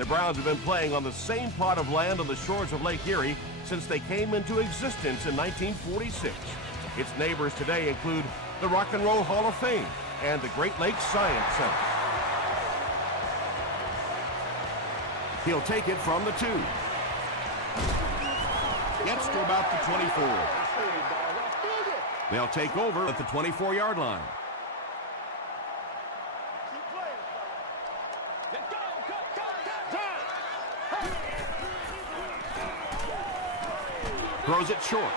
The Browns have been playing on the same plot of land on the shores of Lake Erie since they came into existence in 1946. Its neighbors today include the Rock and Roll Hall of Fame and the Great Lakes Science Center. He'll take it from the 2. Gets to about the 24. They'll take over at the 24-yard line. Throws it short.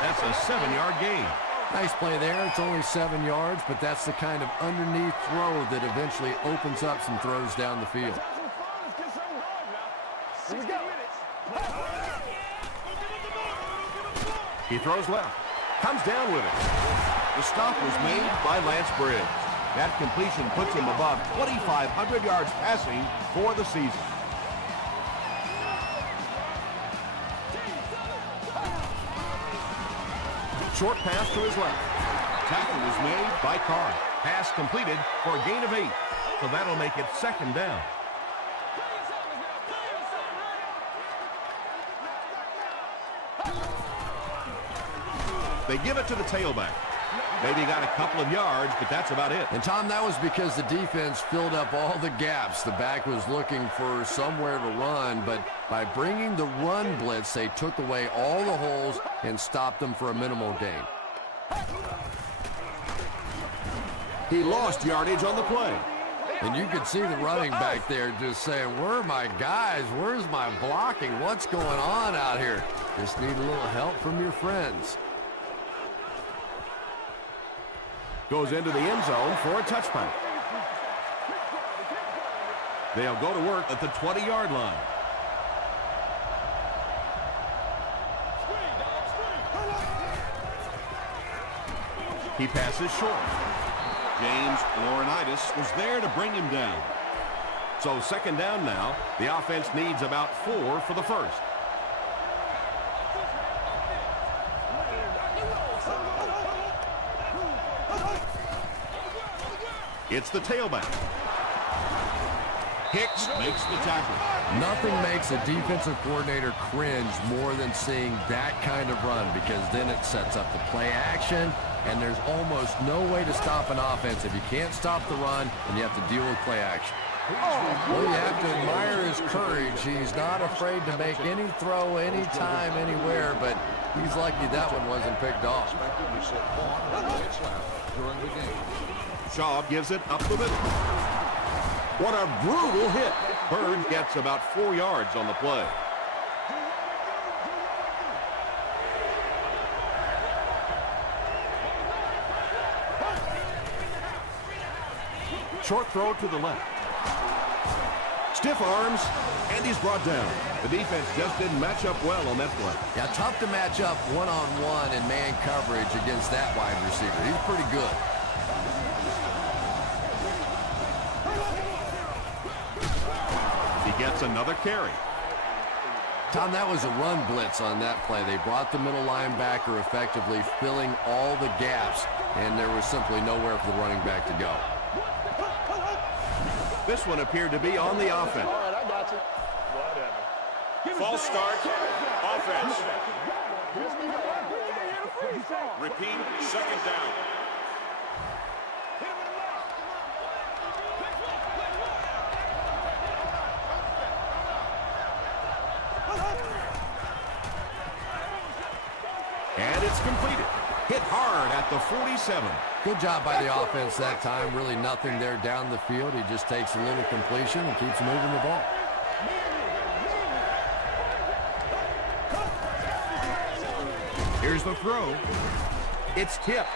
That's a 7-yard gain. Nice play there. It's only 7 yards, but that's the kind of underneath throw that eventually opens up some throws down the field. He throws left. Comes down with it. The stop was made by Lance Bridge. That completion puts him above 2,500 yards passing for the season. Short pass to his left. Tackle was made by Carr. Pass completed for a gain of 8. So that'll make it 2nd down. They give it to the tailback. Maybe got a couple of yards, but that's about it. And, Tom, that was because the defense filled up all the gaps. The back was looking for somewhere to run, but by bringing the run blitz, they took away all the holes and stopped them for a minimal gain. He lost yardage on the play. And you could see the running back there just saying, where are my guys? Where's my blocking? What's going on out here? Just need a little help from your friends. Goes into the end zone for a touchdown. They'll go to work at the 20-yard line. He passes short. James Laurinaitis was there to bring him down. So 2nd down now. The offense needs about 4 for the first. It's the tailback. Hicks makes the tackle. Nothing makes a defensive coordinator cringe more than seeing that kind of run, because then it sets up the play action, and there's almost no way to stop an offense if you can't stop the run and you have to deal with play action. Well, you have to admire his courage. He's not afraid to make any throw, anytime, anywhere, but he's lucky that one wasn't picked off. Shaw gives it up the middle. What a brutal hit. Bird gets about 4 yards on the play. Short throw to the left. Stiff arms, and he's brought down. The defense just didn't match up well on that play. Yeah, tough to match up one-on-one in man coverage against that wide receiver. He's pretty good. He gets another carry. Tom, that was a run blitz on that play. They brought the middle linebacker effectively filling all the gaps, and there was simply nowhere for the running back to go. This one appeared to be on the offense. All right, I got you. Whatever. False start. Offense. Repeat, 2nd down. And it's completed. Hit hard at the 47. Good job by the offense that time. Really nothing there down the field. He just takes a little completion and keeps moving the ball. Here's the throw. It's tipped,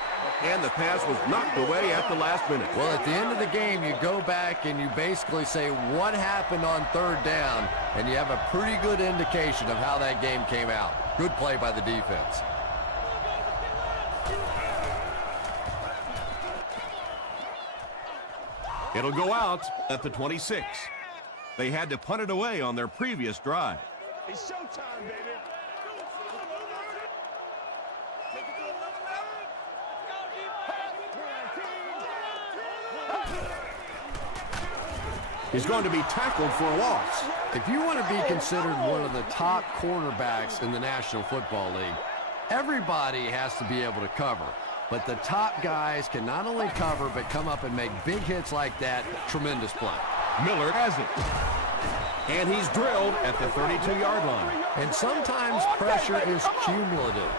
and the pass was knocked away at the last minute. Well, at the end of the game, you go back and you basically say what happened on 3rd down, and you have a pretty good indication of how that game came out. Good play by the defense. It'll go out at the 26. They had to punt it away on their previous drive. It's showtime, baby. He's going to be tackled for a loss. If you want to be considered one of the top quarterbacks in the National Football League, everybody has to be able to cover. But the top guys can not only cover, but come up and make big hits like that. Tremendous play. Miller has it. And he's drilled at the 32-yard line. And sometimes pressure is cumulative.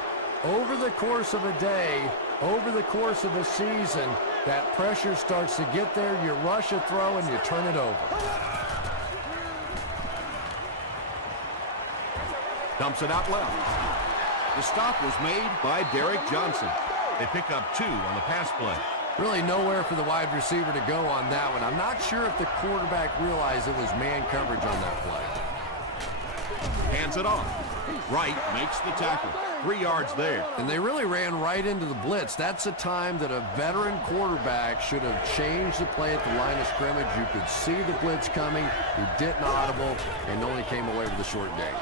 Over the course of a day, over the course of a season, that pressure starts to get there, you rush a throw, and you turn it over. Dumps it out left. The stop was made by Derek Johnson. They pick up 2 on the pass play. Really nowhere for the wide receiver to go on that one. I'm not sure if the quarterback realized it was man coverage on that play. Hands it off. Wright makes the tackle. 3 yards there. And they really ran right into the blitz. That's a time that a veteran quarterback should have changed the play at the line of scrimmage. You could see the blitz coming. He didn't audible and only came away with a short gain.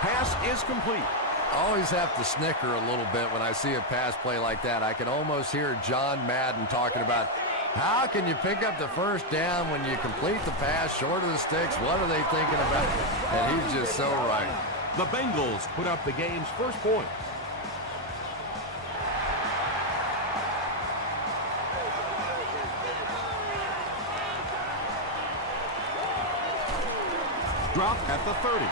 Pass is complete. I always have to snicker a little bit when I see a pass play like that. I can almost hear John Madden talking about how can you pick up the first down when you complete the pass short of the sticks? What are they thinking about? And he's just so right. The Bengals put up the game's first point. Drop at the 30.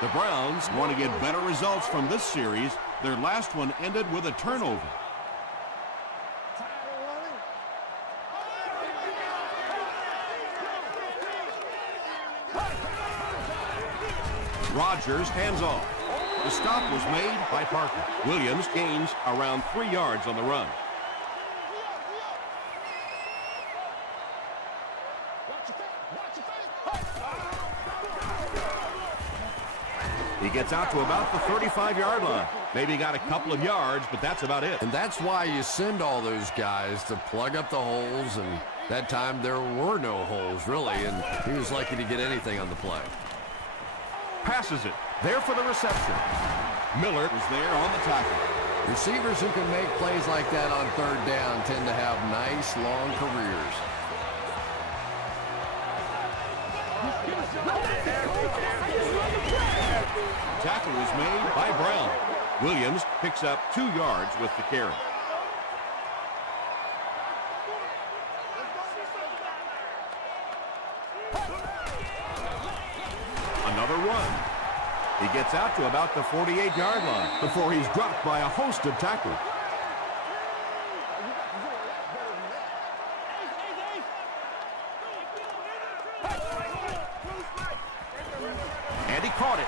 The Browns want to get better results from this series. Their last one ended with a turnover. Rodgers hands off. The stop was made by Parker. Williams gains around 3 yards on the run. He gets out to about the 35-yard line. Maybe got a couple of yards, but that's about it. And that's why you send all those guys to plug up the holes, and that time there were no holes, really, and he was lucky to get anything on the play. Passes it. There for the reception. Miller was there on the tackle. Receivers who can make plays like that on third down tend to have nice, long careers. Tackle was made by Brown. Williams picks up 2 yards with the carry. Another run. He gets out to about the 48-yard line before he's dropped by a host of tacklers. And he caught it.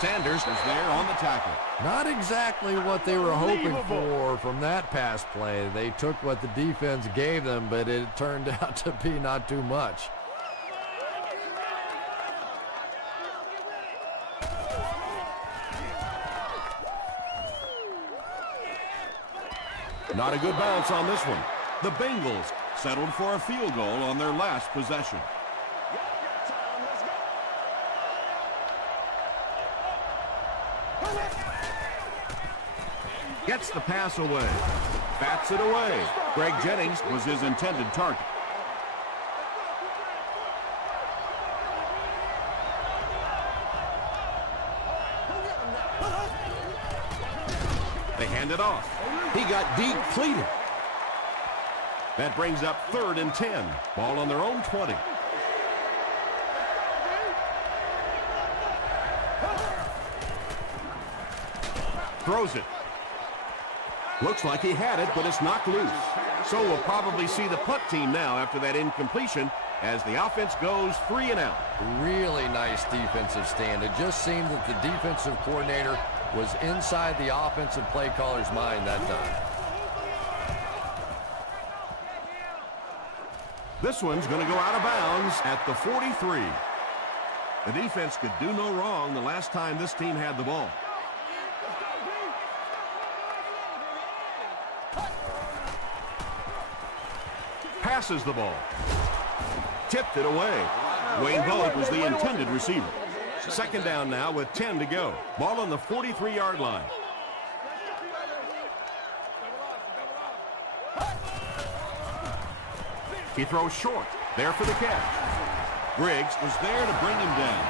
Sanders was there on the tackle. Not exactly what they were hoping for from that pass play. They took what the defense gave them, but it turned out to be not too much. Not a good bounce on this one. The Bengals settled for a field goal on their last possession. Gets the pass away. Bats it away. Greg Jennings was his intended target. They hand it off. He got depleted. That brings up 3rd and 10. Ball on their own 20. Throws it. Looks like he had it, but it's knocked loose. So we'll probably see the punt team now after that incompletion as the offense goes 3 and out. Really nice defensive stand. It just seemed that the defensive coordinator was inside the offensive play caller's mind that time. This one's going to go out of bounds at the 43. The defense could do no wrong the last time this team had the ball. Passes the ball. Tipped it away. Wayne Bogue was the intended receiver. 2nd down now with 10 to go. Ball on the 43-yard line. He throws short. There for the catch. Briggs was there to bring him down.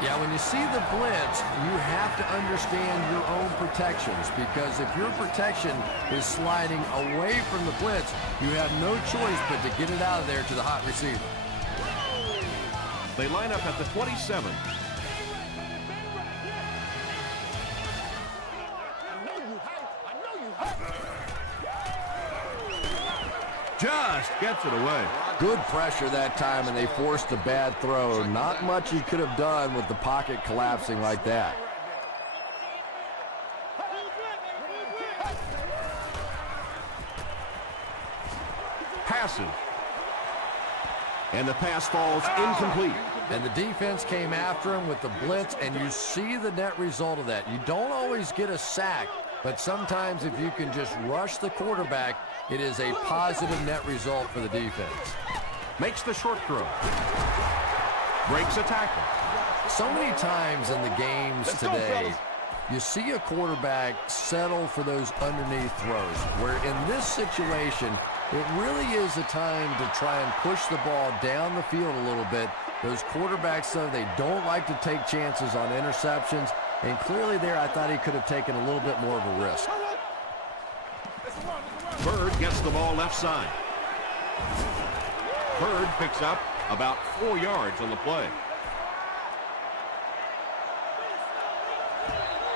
Yeah, when you see the blitz, you have to understand your own protections, because if your protection is sliding away from the blitz, you have no choice but to get it out of there to the hot receiver. They line up at the 27. Just gets it away. Good pressure that time, and they forced a bad throw. Not much he could have done with the pocket collapsing like that. Passes. And the pass falls incomplete. And the defense came after him with the blitz, and you see the net result of that. You don't always get a sack, but sometimes if you can just rush the quarterback, it is a positive net result for the defense. Makes the short throw. Breaks a tackle. So many times in the games today, you see a quarterback settle for those underneath throws, where in this situation, it really is a time to try and push the ball down the field a little bit. Those quarterbacks, though, they don't like to take chances on interceptions, and clearly there I thought he could have taken a little bit more of a risk. Bird gets the ball left side. Bird picks up about 4 yards on the play.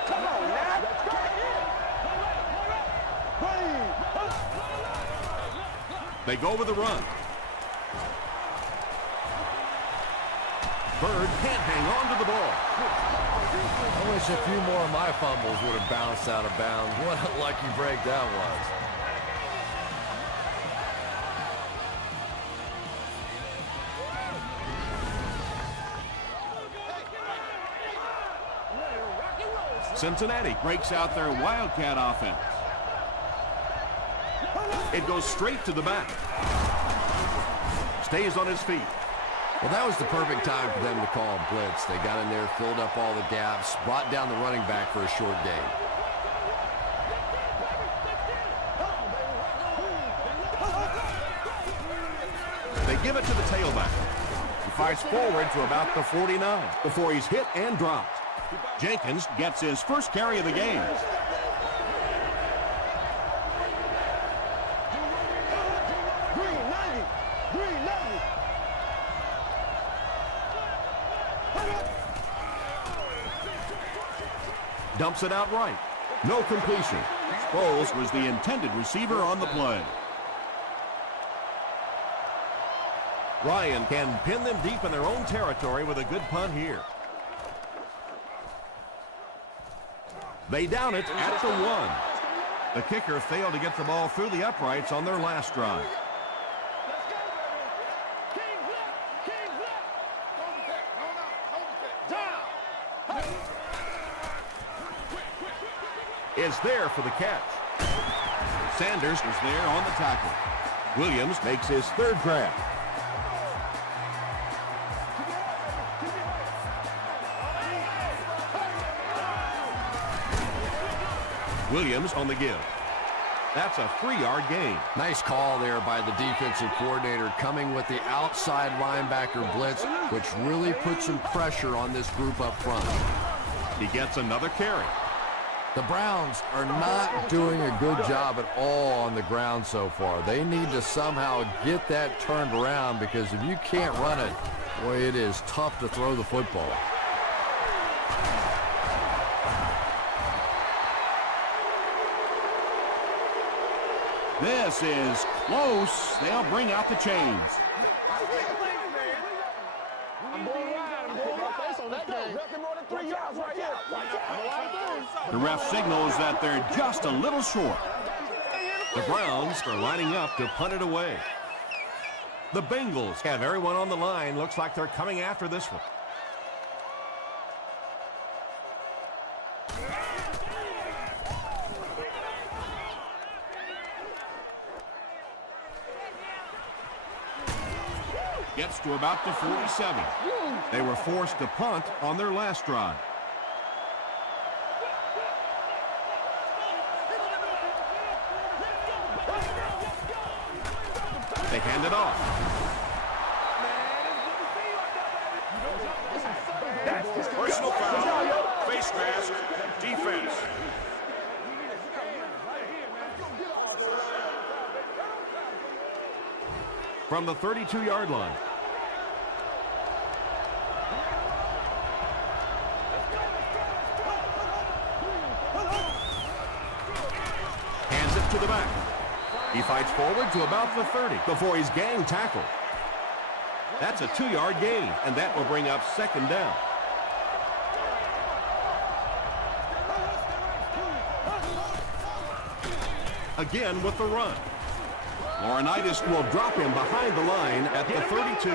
Come on, man. They go with the run. Bird can't hang on to the ball. I wish a few more of my fumbles would have bounced out of bounds. What a lucky break that was. Cincinnati breaks out their Wildcat offense. It goes straight to the back. Stays on his feet. Well, that was the perfect time for them to call a blitz. They got in there, filled up all the gaps, brought down the running back for a short gain. They give it to the tailback. He fires forward to about the 49 before he's hit and dropped. Jenkins gets his first carry of the game. Dumps it out right. No completion. Sproles was the intended receiver on the play. Ryan can pin them deep in their own territory with a good punt here. They down it at the 1. The kicker failed to get the ball through the uprights on their last drive. Is there for the catch. Sanders was there on the tackle. Williams makes his third grab. Williams on the give. That's a 3-yard gain. Nice call there by the defensive coordinator, coming with the outside linebacker blitz, which really put some pressure on this group up front. He gets another carry. The Browns are not doing a good job at all on the ground so far. They need to somehow get that turned around, because if you can't run it, boy, it is tough to throw the football. This is close. They'll bring out the chains. The ref signals that they're just a little short. The Browns are lining up to punt it away. The Bengals have everyone on the line. Looks like they're coming after this one. Gets to about the 47. They were forced to punt on their last drive. They hand it off. from the 32-yard line. Hands it to the back. He fights forward to about the 30 before he's gang tackled. That's a 2-yard gain, and that will bring up second down. Again with the run. Laurinaitis will drop him behind the line at the 32.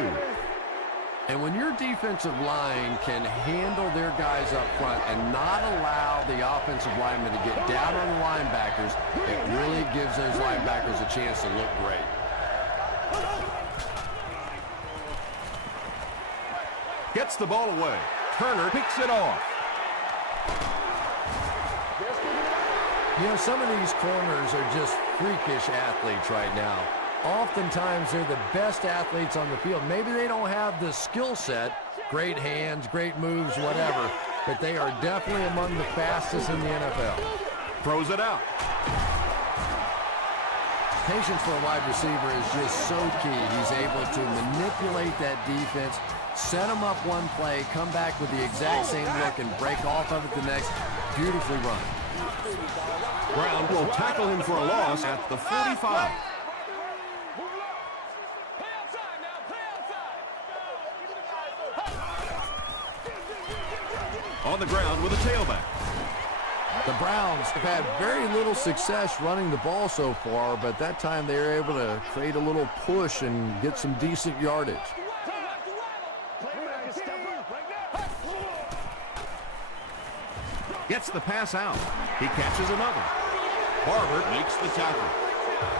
And when your defensive line can handle their guys up front and not allow the offensive linemen to get down on the linebackers, it really gives those linebackers a chance to look great. Gets the ball away. Turner picks it off. You know, some of these corners are just freakish athletes right now. Oftentimes, they're the best athletes on the field. Maybe they don't have the skill set, great hands, great moves, whatever, but they are definitely among the fastest in the NFL. Throws it out. Patience for a wide receiver is just so key. He's able to manipulate that defense, set them up one play, come back with the exact same look, and break off of it the next. Beautifully run. Brown will tackle him for a loss at the 45. On the ground with a tailback. The Browns have had very little success running the ball so far, but that time they were able to create a little push and get some decent yardage. Gets the pass out. He catches another. Barber makes the tackle.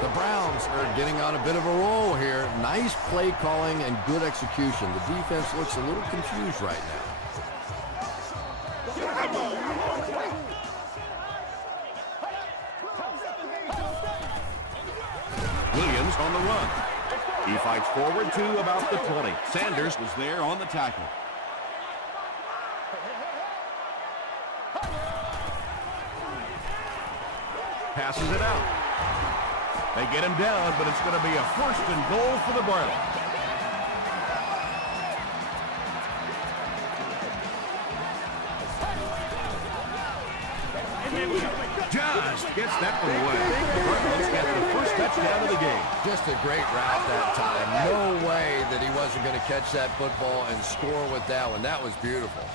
The Browns are getting on a bit of a roll here. Nice play calling and good execution. The defense looks a little confused right now. Williams on the run. He fights forward to about the 20. Sanders was there on the tackle. Passes it out. They get him down, but it's going to be a 1st and goal for the Browns. Just gets that one away. The Browns get the first touchdown of the game. Just a great route that time. No way that he wasn't going to catch that football and score with that one. That was beautiful.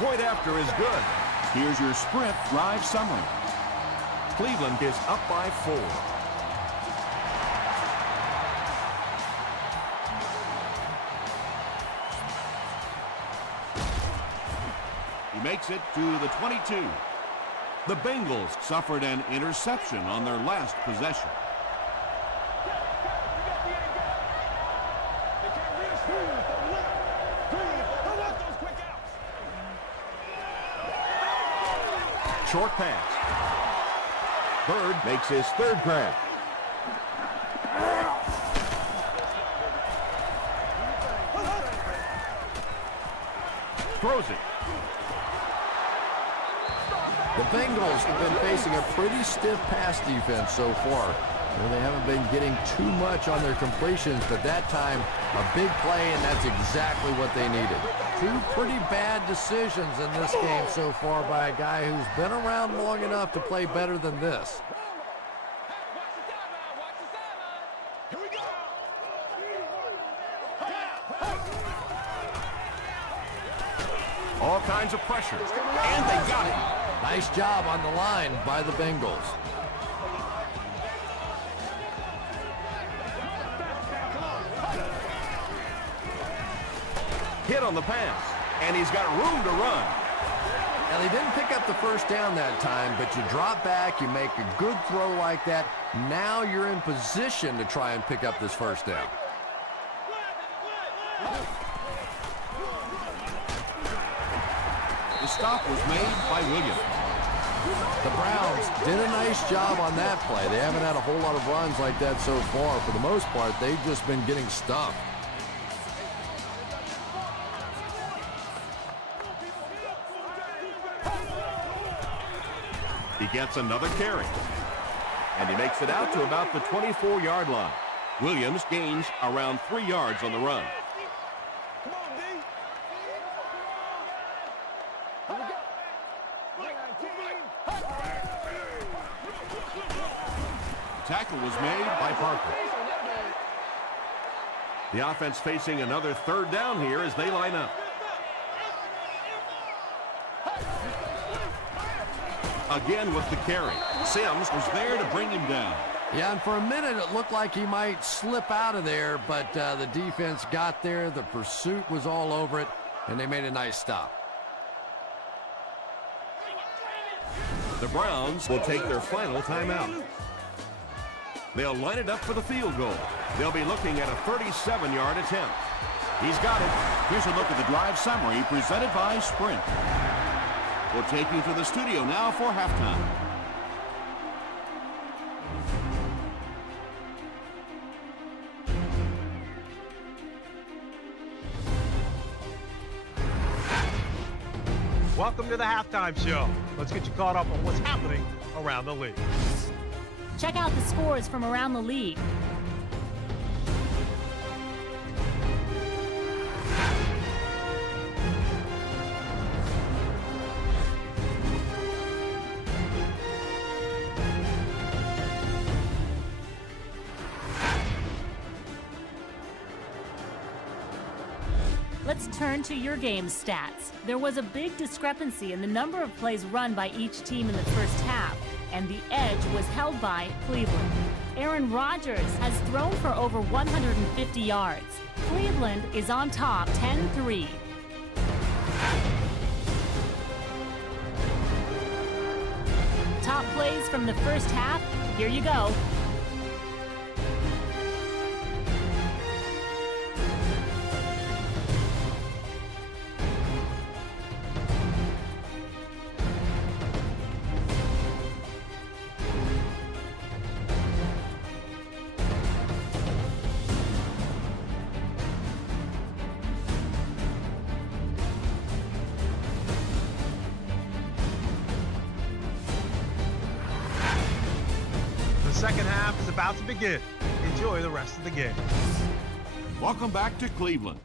Point after is good. Here's your Sprint drive summary. Cleveland is up by 4. He makes it to the 22. The Bengals suffered an interception on their last possession. Short pass. Bird makes his 3rd grab. Throws it. The Bengals have been facing a pretty stiff pass defense so far. They haven't been getting too much on their completions, but that time, a big play, and that's exactly what they needed. 2 pretty bad decisions in this game so far by a guy who's been around long enough to play better than this. All kinds of pressure, and they got him. Nice job on the line by the Bengals. Hit on the pass, and he's got room to run. Now, they didn't pick up the first down that time, but you drop back, you make a good throw like that. Now you're in position to try and pick up this first down. The stop was made by Williams. The Browns did a nice job on that play. They haven't had a whole lot of runs like that so far. For the most part, they've just been getting stuffed. He gets another carry. And he makes it out to about the 24-yard line. Williams gains around 3 yards on the run. Come on, D. Tackle was made by Parker. The offense facing another third down here as they line up. Again with the carry. Sims was there to bring him down. Yeah, and for a minute it looked like he might slip out of there, but the defense got there. The pursuit was all over it, and they made a nice stop. The Browns will take their final timeout. They'll line it up for the field goal. They'll be looking at a 37-yard attempt. He's got it. Here's a look at the drive summary presented by Sprint. We'll take you to the studio now for halftime. Welcome to the halftime show. Let's get you caught up on what's happening around the league. Check out the scores from around the league. Let's turn to your game stats. There was a big discrepancy in the number of plays run by each team in the first half, and the edge was held by Cleveland. Aaron Rodgers has thrown for over 150 yards. Cleveland is on top 10-3. Top plays from the first half, here you go. The second half is about to begin. Enjoy the rest of the game. Welcome back to Cleveland.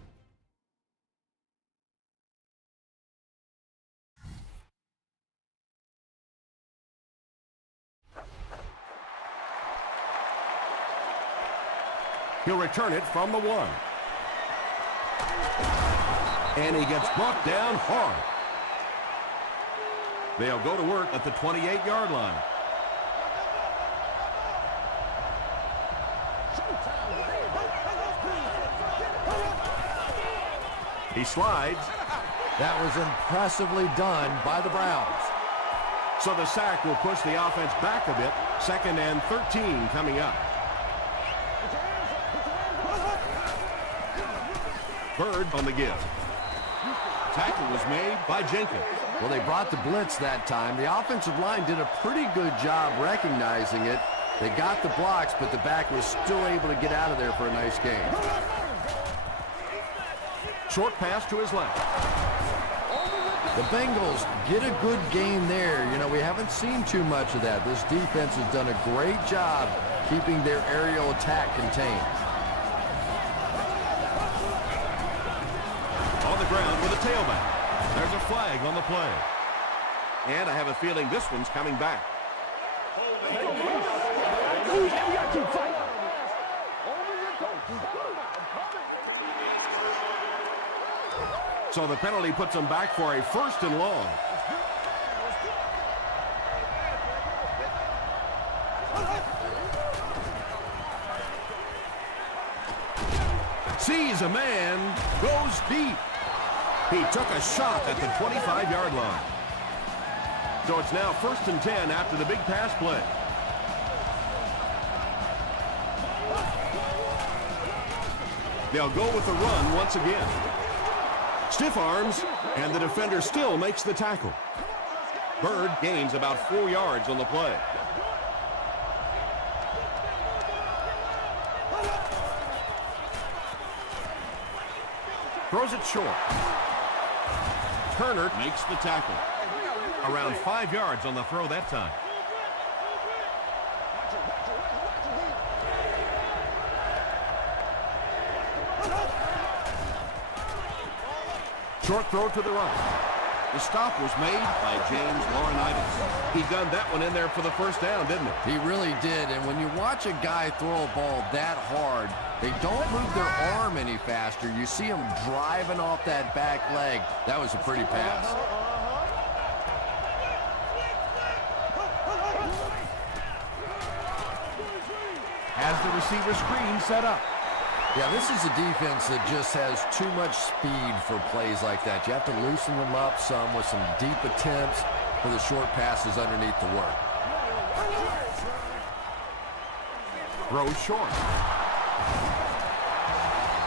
He'll return it from the 1. And he gets brought down hard. They'll go to work at the 28-yard line. He slides. That was impressively done by the Browns. So the sack will push the offense back a bit. 2nd and 13 coming up. Bird on the give. Tackle was made by Jenkins. Well, they brought the blitz that time. The offensive line did a pretty good job recognizing it. They got the blocks, but the back was still able to get out of there for a nice gain. Short pass to his left. The Bengals get a good gain there. You know, we haven't seen too much of that. This defense has done a great job keeping their aerial attack contained. On the ground with a tailback. There's a flag on the play. And I have a feeling this one's coming back. So the penalty puts them back for a 1st and long. Sees a man, goes deep. He took a shot at the 25-yard line. So it's now 1st and 10 after the big pass play. They'll go with the run once again. Stiff arms, and the defender still makes the tackle. Bird gains about 4 yards on the play. Throws it short. Turner makes the tackle. Around 5 yards on the throw that time. Short throw to the right. The stop was made by James Laurinaitis. He done that one in there for the first down, didn't he? He really did, and when you watch a guy throw a ball that hard, they don't move their arm any faster. You see him driving off that back leg. That was a pretty pass. Has the receiver screen set up. Yeah, this is a defense that just has too much speed for plays like that. You have to loosen them up some with some deep attempts for the short passes underneath the work. Throw short.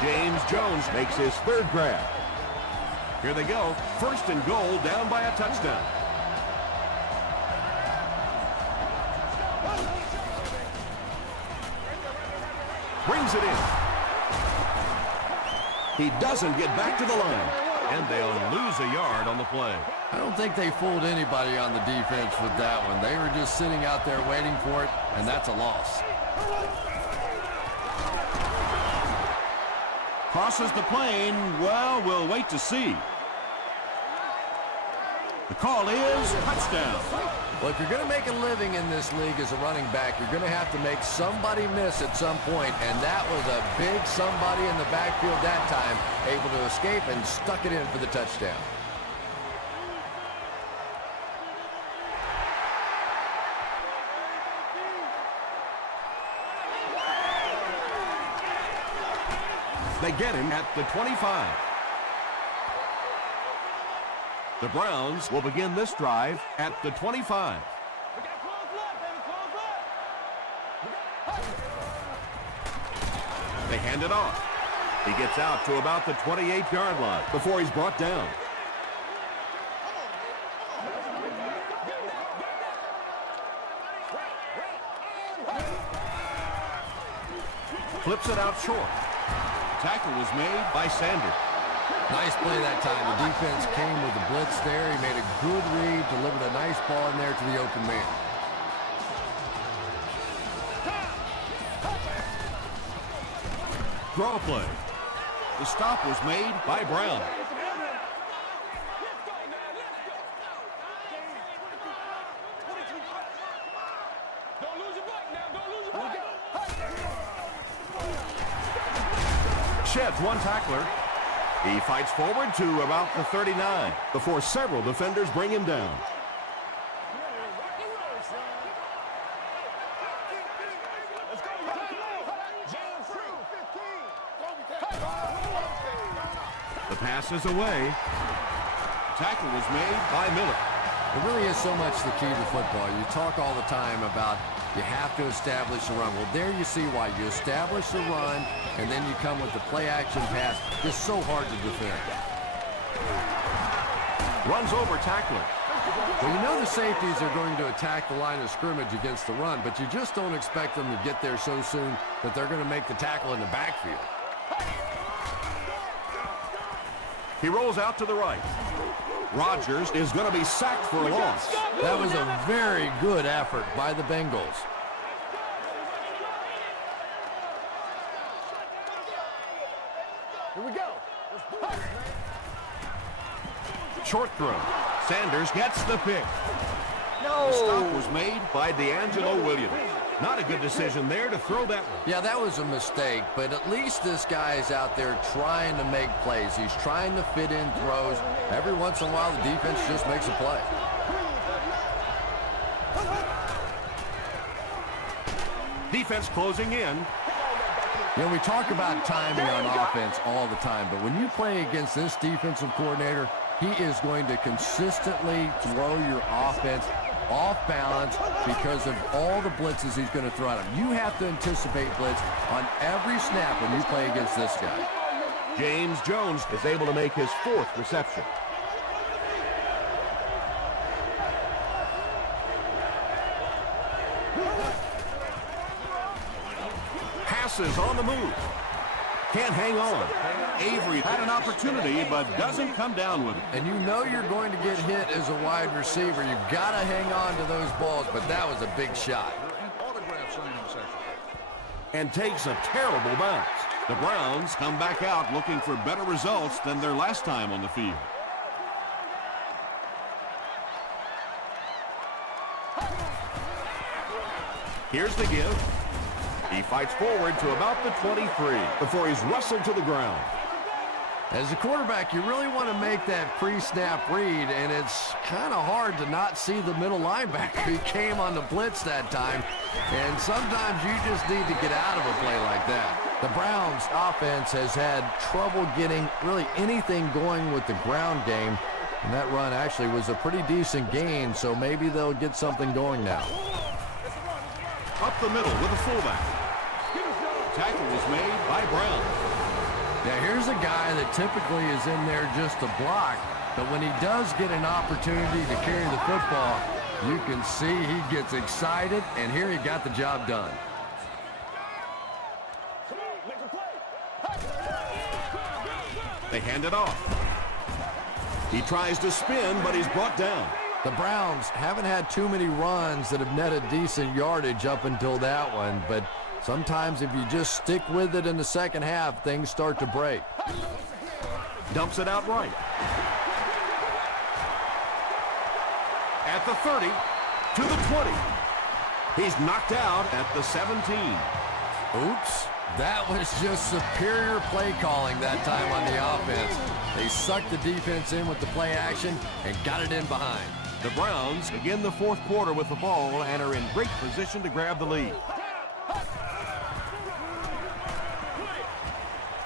James Jones makes his third grab. Here they go. First and goal, down by a touchdown. Brings it in. He doesn't get back to the line, and they'll lose a yard on the play. I don't think they fooled anybody on the defense with that one. They were just sitting out there waiting for it, and that's a loss. Crosses the plane. Well, we'll wait to see. The call is touchdown. Well, if you're going to make a living in this league as a running back, you're going to have to make somebody miss at some point, and that was a big somebody in the backfield that time, able to escape and stuck it in for the touchdown. They get him at the 25. The Browns will begin this drive at the 25. They hand it off. He gets out to about the 28-yard line before he's brought down. Flips it out short. Tackle was made by Sanders. Nice play that time. The defense came with the blitz there. He made a good read, delivered a nice ball in there to the open man. Draw play. The stop was made by Brown. Sheds one tackler. He fights forward to about the 39 before several defenders bring him down. The pass is away. Tackle was made by Miller. It really is so much the key to football. You talk all the time about you have to establish the run. Well, there you see why. You establish the run, and then you come with the play-action pass. It's so hard to defend. Runs over tackler. Well, you know the safeties are going to attack the line of scrimmage against the run, but you just don't expect them to get there so soon that they're going to make the tackle in the backfield. He rolls out to the right. Rodgers is going to be sacked for a loss. That was a very good effort by the Bengals. Here we go. Short throw. Sanders gets the pick. No. The stop was made by D'Angelo Williams. Not a good decision there to throw that one. Yeah, that was a mistake, but at least this guy is out there trying to make plays. He's trying to fit in throws. Every once in a while, the defense just makes a play. Defense closing in. You know, we talk about timing on offense all the time, but when you play against this defensive coordinator, he is going to consistently throw your offense off balance because of all the blitzes he's going to throw at him. You have to anticipate blitz on every snap when you play against this guy. James Jones is able to make his fourth reception. Passes on the move. Can't hang on. Avery had an opportunity, but doesn't come down with it. And you know you're going to get hit as a wide receiver. You've got to hang on to those balls, but that was a big shot. And takes a terrible bounce. The Browns come back out looking for better results than their last time on the field. Here's the give. He fights forward to about the 23 before he's wrestled to the ground. As a quarterback, you really want to make that pre-snap read, and it's kind of hard to not see the middle linebacker. He came on the blitz that time, and sometimes you just need to get out of a play like that. The Browns' offense has had trouble getting really anything going with the ground game, and that run actually was a pretty decent gain, so maybe they'll get something going now. Up the middle with a fullback. Tackle was made by Brown. Now here's a guy that typically is in there just to block, but when he does get an opportunity to carry the football, you can see he gets excited, and here he got the job done. They hand it off. He tries to spin, but he's brought down. The Browns haven't had too many runs that have netted decent yardage up until that one, but sometimes if you just stick with it in the second half, things start to break. Dumps it out right. At the 30, to the 20. He's knocked out at the 17. Oops. That was just superior play calling that time on the offense. They sucked the defense in with the play action and got it in behind. The Browns begin the fourth quarter with the ball and are in great position to grab the lead.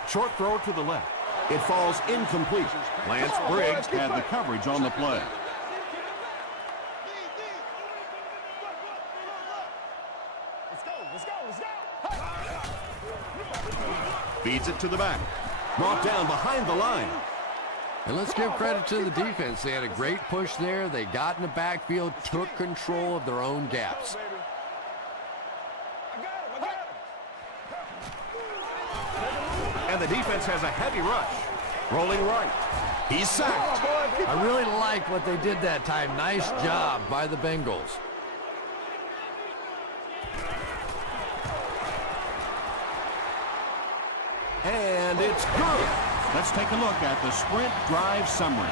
Short throw to the left. It falls incomplete. Lance Briggs had the coverage on the play. Feeds it to the back. Brought down behind the line. And let's give credit to the defense. They had a great push there. They got in the backfield, took control of their own gaps. And the defense has a heavy rush. Rolling right. He's sacked. I really like what they did that time. Nice job by the Bengals. And it's good. Let's take a look at the sprint drive summary.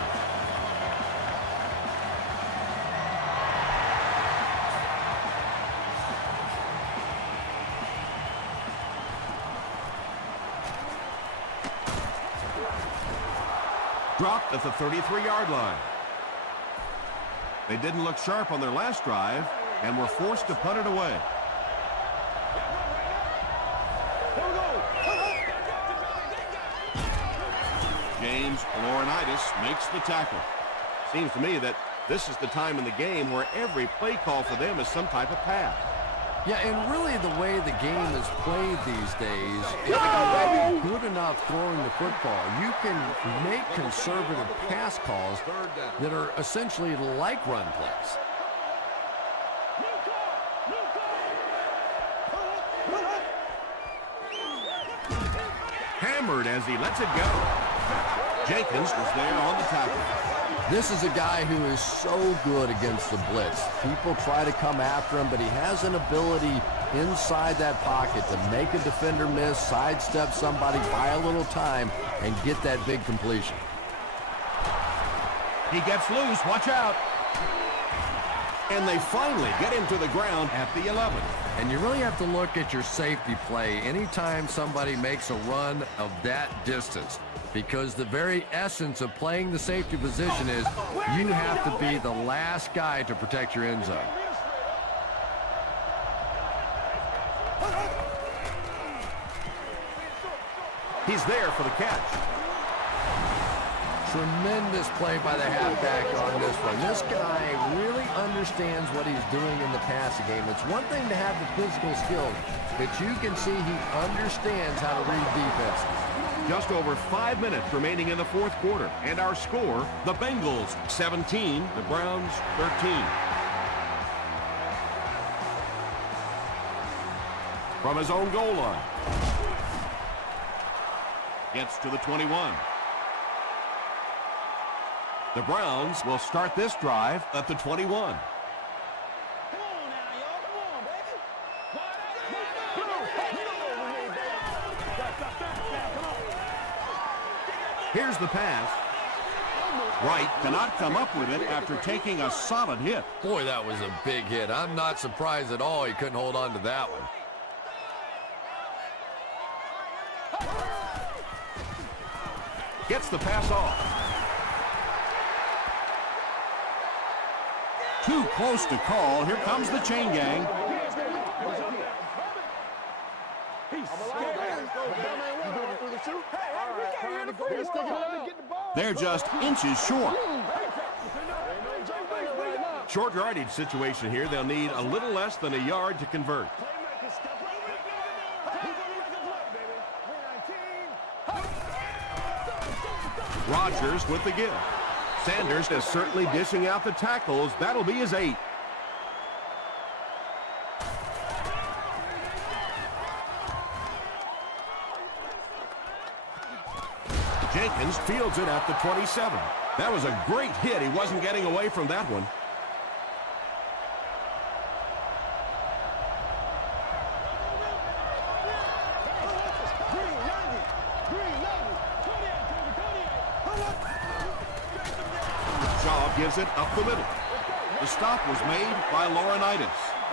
Dropped at the 33-yard line. They didn't look sharp on their last drive and were forced to punt it away. James Laurinaitis makes the tackle. Seems to me that this is the time in the game where every play call for them is some type of pass. Yeah, and really the way the game is played these days, if you're good enough throwing the football, you can make conservative pass calls that are essentially like run plays. Hammered as he lets it go. Jenkins was there on the tackle. This is a guy who is so good against the blitz. People try to come after him, but he has an ability inside that pocket to make a defender miss, sidestep somebody, buy a little time, and get that big completion. He gets loose. Watch out. And they finally get him to the ground at the 11. And you really have to look at your safety play anytime somebody makes a run of that distance, because the very essence of playing the safety position is you have to be the last guy to protect your end zone. He's there for the catch. Tremendous play by the halfback on this one. This guy really understands what he's doing in the passing game. It's one thing to have the physical skills, but you can see he understands how to read defenses. Just over 5 minutes remaining in the fourth quarter. And our score, the Bengals 17, the Browns 13. From his own goal line. Gets to the 21. The Browns will start this drive at the 21. Here's the pass. Wright cannot come up with it after taking a solid hit. Boy, that was a big hit. I'm not surprised at all he couldn't hold on to that one. Gets the pass off. Too close to call. Here comes the chain gang. They're just inches short. Short yardage situation here. They'll need a little less than a yard to convert. Rodgers with the give. Sanders is certainly dishing out the tackles. That'll be his 8th. Jenkins fields it at the 27. That was a great hit. He wasn't getting away from that one. Shaw gives it up the middle. The stop was made by Laurinaitis.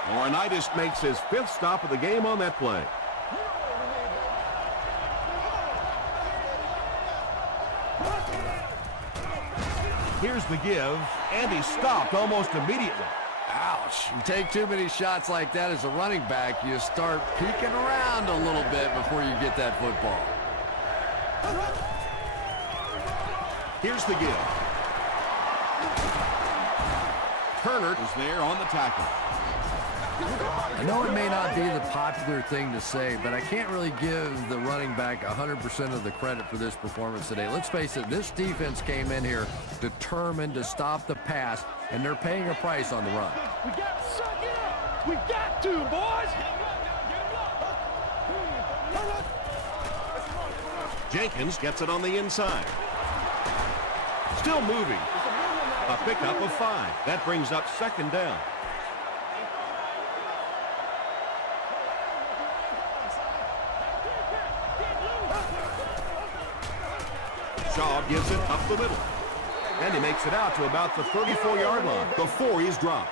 Laurinaitis makes his 5th stop of the game on that play. Here's the give, and he stopped almost immediately. Ouch. You take too many shots like that as a running back, you start peeking around a little bit before you get that football. Here's the give. Turner Was there on the tackle. I know it may not be the popular thing to say, but I can't really give the running back 100% of the credit for this performance today. Let's face it, this defense came in here determined to stop the pass, and they're paying a price on the run. We got to suck it up. We got to, boys. Jenkins gets it on the inside. Still moving. A pickup of 5. That brings up 2nd down. Shaw gives it up the middle. And he makes it out to about the 34-yard line before he's dropped.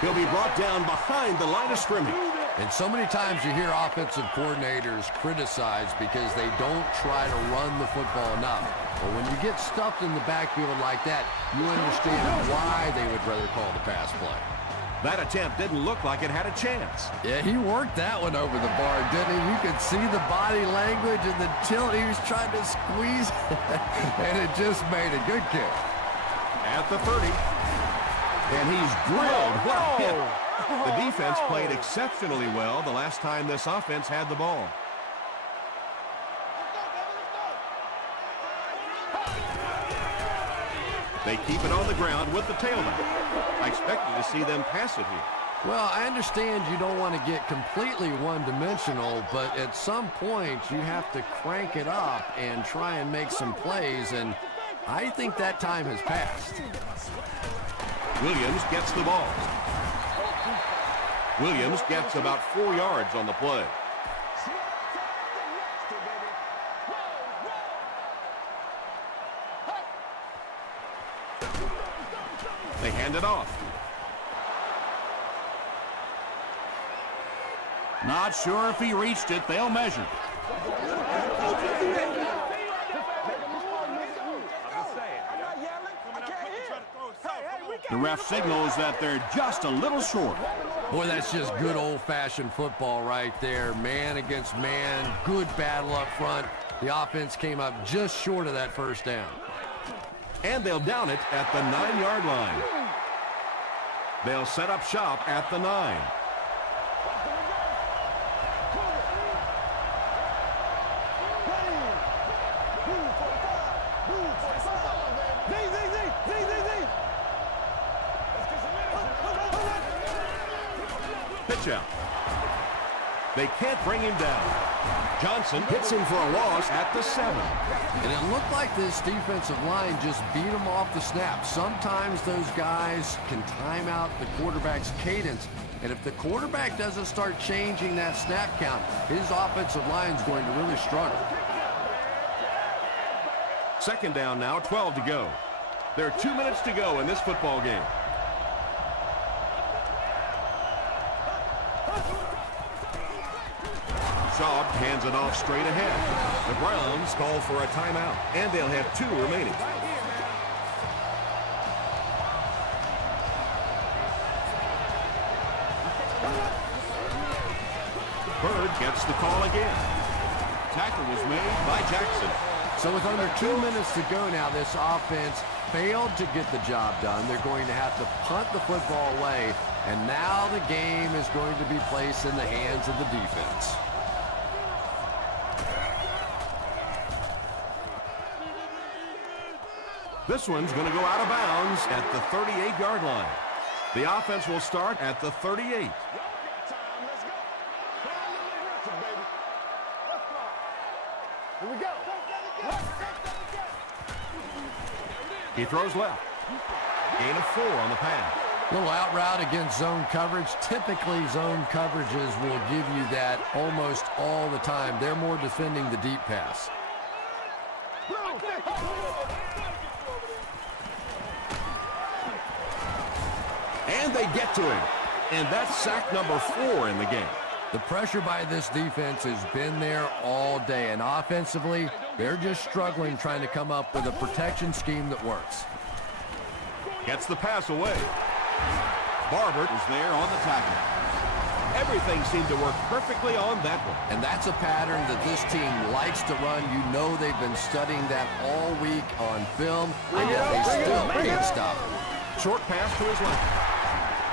He'll be brought down behind the line of scrimmage. And so many times you hear offensive coordinators criticized because they don't try to run the football enough. But when you get stuffed in the backfield like that, you understand why they would rather call the pass play. That attempt didn't look like it had a chance. Yeah, he worked that one over the bar, didn't he? You could see the body language and the tilt. He was trying to squeeze, and it just made a good kick. At the 30. And he's drilled. What a hit. The defense played exceptionally well the last time this offense had the ball. They keep it on the ground with the tailback. I expected to see them pass it here. Well, I understand you don't want to get completely one-dimensional, but at some point you have to crank it up and try and make some plays, and I think that time has passed. Williams gets the ball. Williams gets about 4 yards on the play. They hand it off. Not sure if he reached it. They'll measure. The ref signals that they're just a little short. Boy, that's just good old-fashioned football right there. Man against man, good battle up front. The offense came up just short of that first down. And they'll down it at the 9-yard line. They'll set up shop at the 9. Pitch out. They can't bring him down. Johnson hits him for a loss at the 7. And it looked like this defensive line just beat them off the snap. Sometimes those guys can time out the quarterback's cadence, And if the quarterback doesn't start changing that snap count, his offensive line is going to really struggle. Second down now, 12 to go. There are 2 minutes to go in this football game. Schaub hands it off straight ahead. The Browns call for a timeout, and they'll have 2 remaining. Bird gets the call again. Tackle was made by Jackson. So with under 2 minutes to go now, this offense failed to get the job done. They're going to have to punt the football away, and now the game is going to be placed in the hands of the defense. This one's going to go out of bounds at the 38-yard line. The offense will start at the 38. He throws left. Gain of 4 on the pass. Little out route against zone coverage. Typically, zone coverages will give you that almost all the time. They're more defending the deep pass. And they get to him. And that's sack number 4 in the game. The pressure by this defense has been there all day. And offensively, they're just struggling trying to come up with a protection scheme that works. Gets the pass away. Barber is there on the tackle. Everything seemed to work perfectly on that one. And that's a pattern that this team likes to run. You know they've been studying that all week on film, and yet they still can't stop it. Short pass to his left.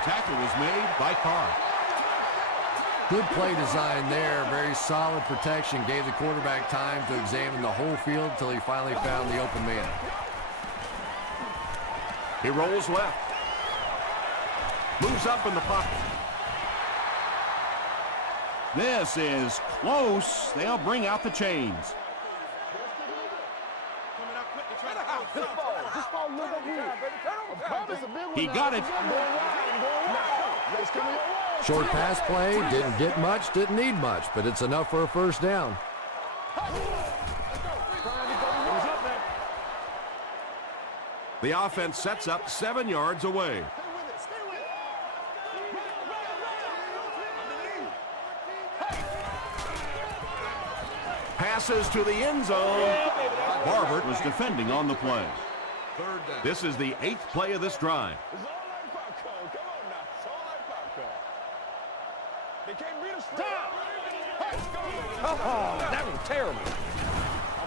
Tackle was made by Carr. Good play design there. Very solid protection. Gave the quarterback time to examine the whole field until he finally found the open man. He rolls left. Moves up in the pocket. This is close. They'll bring out the chains. He got it. Short pass play. Didn't get much, didn't need much, but it's enough for a first down. The offense sets up 7 yards away. Passes to the end zone. Barber was defending on the play. This is the 8th play of this drive. That was terrible.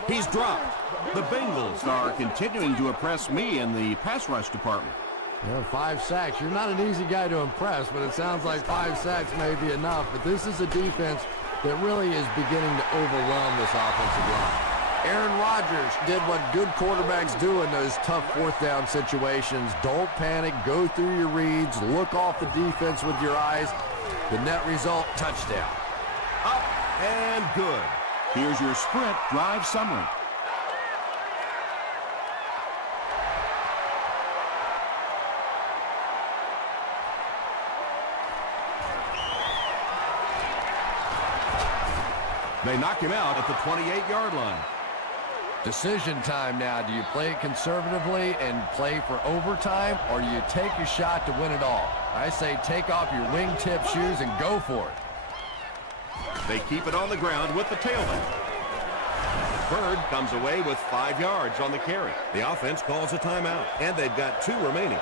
He's dropped. The Bengals are continuing to impress me in the pass rush department. You know, 5 sacks. You're not an easy guy to impress, but it sounds like 5 sacks may be enough. But this is a defense that really is beginning to overwhelm this offensive line. Aaron Rodgers did what good quarterbacks do in those tough 4th down situations. Don't panic. Go through your reads. Look off the defense with your eyes. The net result, touchdown. Up and good. Here's your sprint drive summary. They knock him out at the 28-yard line. Decision time now. Do you play it conservatively and play for overtime, or do you take your shot to win it all? I say take off your wingtip shoes and go for it. They keep it on the ground with the tailback. Bird comes away with 5 yards on the carry. The offense calls a timeout, and they've got 2 remaining.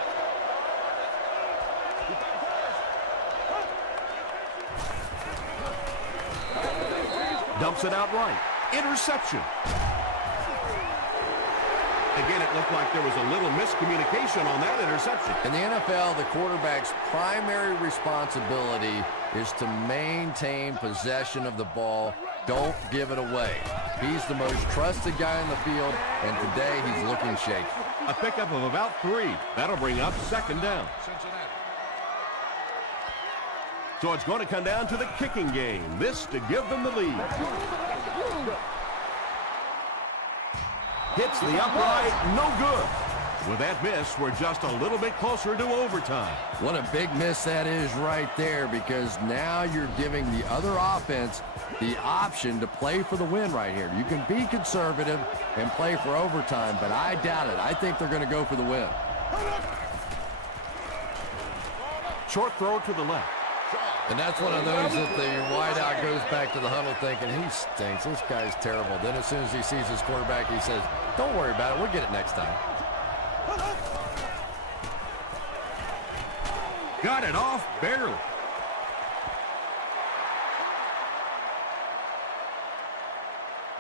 Dumps it out right. Interception. Again, it looked like there was a little miscommunication on that interception. In the NFL, the quarterback's primary responsibility is to maintain possession of the ball. Don't give it away. He's the most trusted guy in the field, and today he's looking shaky. A pickup of about 3. That'll bring up 2nd down. So it's going to come down to the kicking game. This to give them the lead. Hits the upright, no good. With that miss, we're just a little bit closer to overtime. What a big miss that is right there, because now you're giving the other offense the option to play for the win right here. You can be conservative and play for overtime, but I doubt it. I think they're going to go for the win. Short throw to the left. And that's one of those that the wideout goes back to the huddle thinking, he stinks. This guy's terrible. Then as soon as he sees his quarterback, he says, don't worry about it. We'll get it next time. Got it off barely.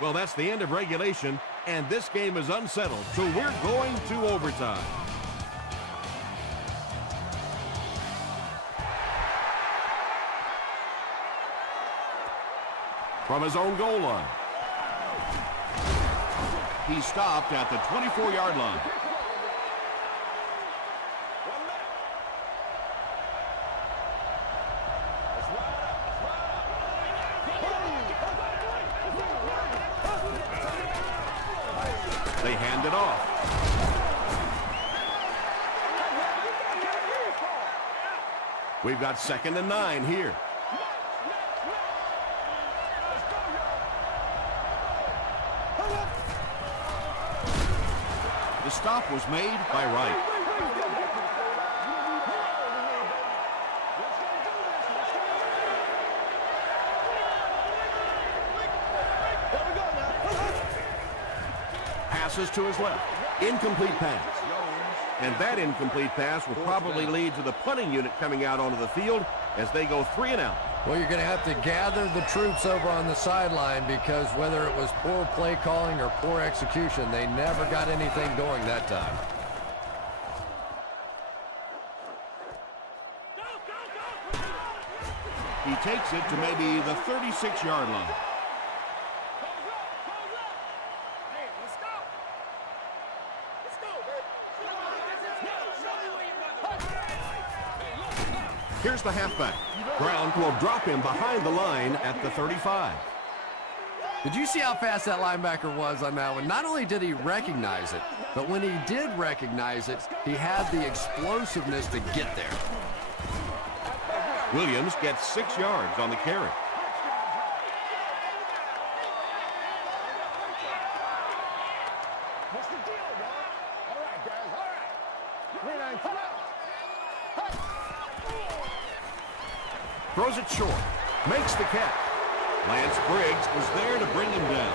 Well, that's the end of regulation, and this game is unsettled, so we're going to overtime. From his own goal line. He stopped at the 24-yard line. They hand it off. We've got 2nd and 9 here. The stop was made by Wright. Passes to his left. Incomplete pass. And that incomplete pass will probably lead to the punting unit coming out onto the field as they go 3 and out. Well, you're going to have to gather the troops over on the sideline, because whether it was poor play calling or poor execution, they never got anything going that time. He takes it to maybe the 36-yard line. Here's the halfback. Brown will drop him behind the line at the 35. Did you see how fast that linebacker was on that one? Not only did he recognize it, but when he did recognize it, he had the explosiveness to get there. Williams gets 6 yards on the carry. Throws it short. Makes the catch. Lance Briggs was there to bring him down.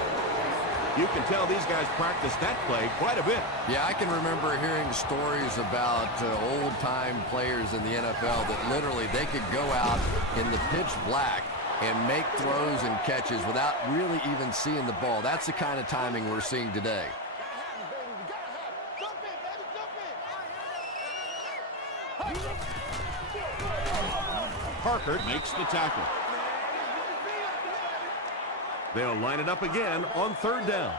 You can tell these guys practiced that play quite a bit. Yeah, I can remember hearing stories about old-time players in the NFL that literally they could go out in the pitch black and make throws and catches without really even seeing the ball. That's the kind of timing we're seeing today. Parker makes the tackle. They'll line it up again on 3rd down.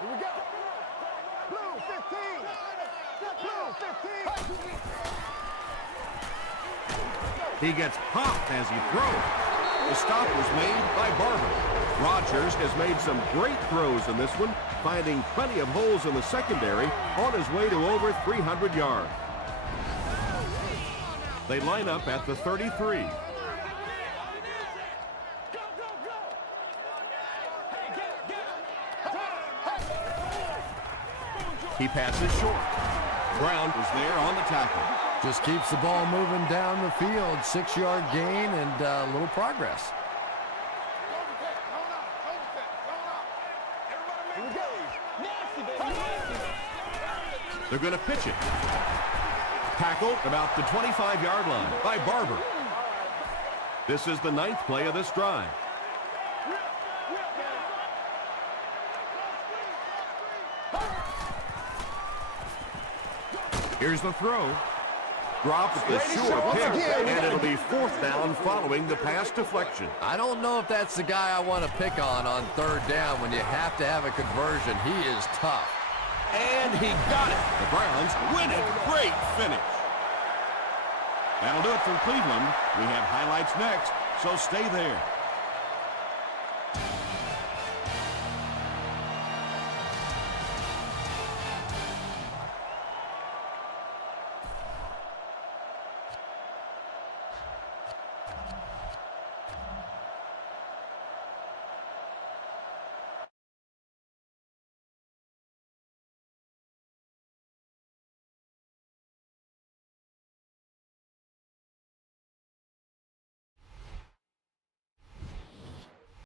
Here we go. Blue 15. Blue 15. He gets popped as he throws. The stop was made by Barber. Rodgers has made some great throws in this one, finding plenty of holes in the secondary on his way to over 300 yards. They line up at the 33. He passes short. Brown was there on the tackle. Just keeps the ball moving down the field. 6-yard gain and a little progress. They're going to pitch it. Tackled about the 25-yard line by Barber. This is the 9th play of this drive. Here's the throw. Drops the sure pick, and it'll be 4th down following the pass deflection. I don't know if that's the guy I want to pick on 3rd down when you have to have a conversion. He is tough. And he got it. The Browns win it. Great finish. That'll do it from Cleveland. We have highlights next, so stay there.